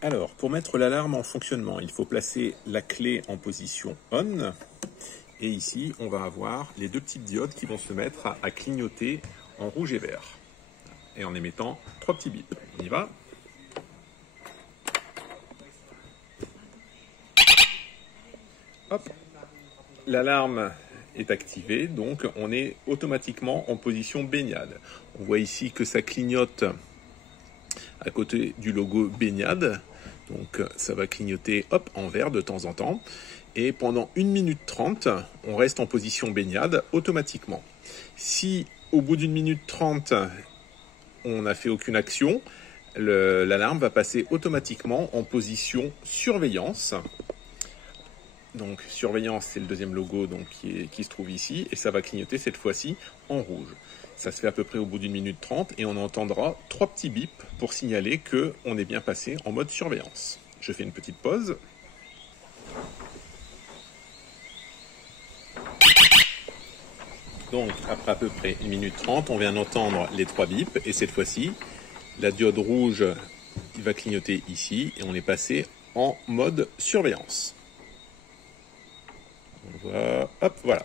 Alors, pour mettre l'alarme en fonctionnement, il faut placer la clé en position on. Et ici, on va avoir les deux petites diodes qui vont se mettre à clignoter en rouge et vert. Et en émettant 3 petits bips. On y va. Hop. L'alarme est activée, donc on est automatiquement en position baignade. On voit ici que ça clignote à côté du logo baignade. Donc ça va clignoter hop, en vert de temps en temps. Et pendant 1 minute 30, on reste en position baignade automatiquement. Si au bout d'1 minute 30, on n'a fait aucune action, l'alarme va passer automatiquement en position surveillance. Donc surveillance, c'est le deuxième logo donc, qui se trouve ici, et ça va clignoter cette fois-ci en rouge. Ça se fait à peu près au bout d'1 minute 30 et on entendra 3 petits bips pour signaler qu'on est bien passé en mode surveillance. Je fais une petite pause. Donc après à peu près 1 minute 30, on vient d'entendre les 3 bips et cette fois-ci, la diode rouge il va clignoter ici et on est passé en mode surveillance. On voit, hop, voilà.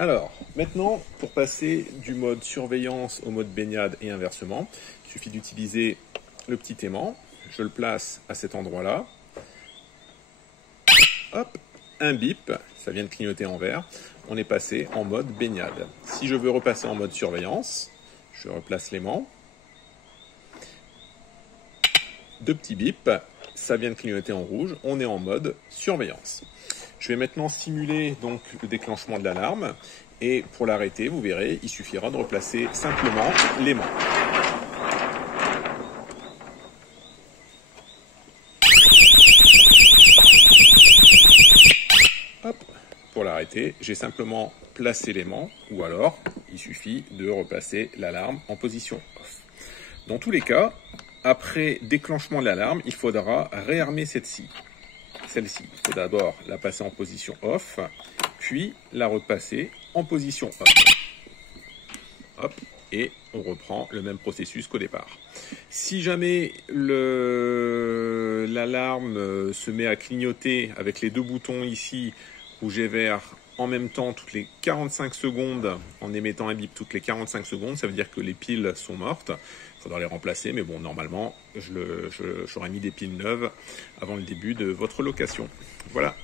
Alors, maintenant, pour passer du mode surveillance au mode baignade et inversement, il suffit d'utiliser le petit aimant. Je le place à cet endroit-là. Hop, un bip, ça vient de clignoter en vert. On est passé en mode baignade. Si je veux repasser en mode surveillance, je replace l'aimant. 2 petits bips, ça vient de clignoter en rouge. On est en mode surveillance. Je vais maintenant simuler donc le déclenchement de l'alarme et pour l'arrêter, vous verrez, il suffira de replacer simplement l'aimant. Hop, pour l'arrêter, j'ai simplement placé l'aimant ou alors il suffit de replacer l'alarme en position off. Dans tous les cas, après déclenchement de l'alarme, il faudra réarmer celle-ci. Il faut d'abord la passer en position off, puis la repasser en position on. Hop, et on reprend le même processus qu'au départ. Si jamais l'alarme se met à clignoter avec les deux boutons ici, rouge et vert, en même temps toutes les 45 secondes, en émettant un bip toutes les 45 secondes, ça veut dire que les piles sont mortes. Il faudra les remplacer, mais bon, normalement, j'aurais mis des piles neuves avant le début de votre location. Voilà.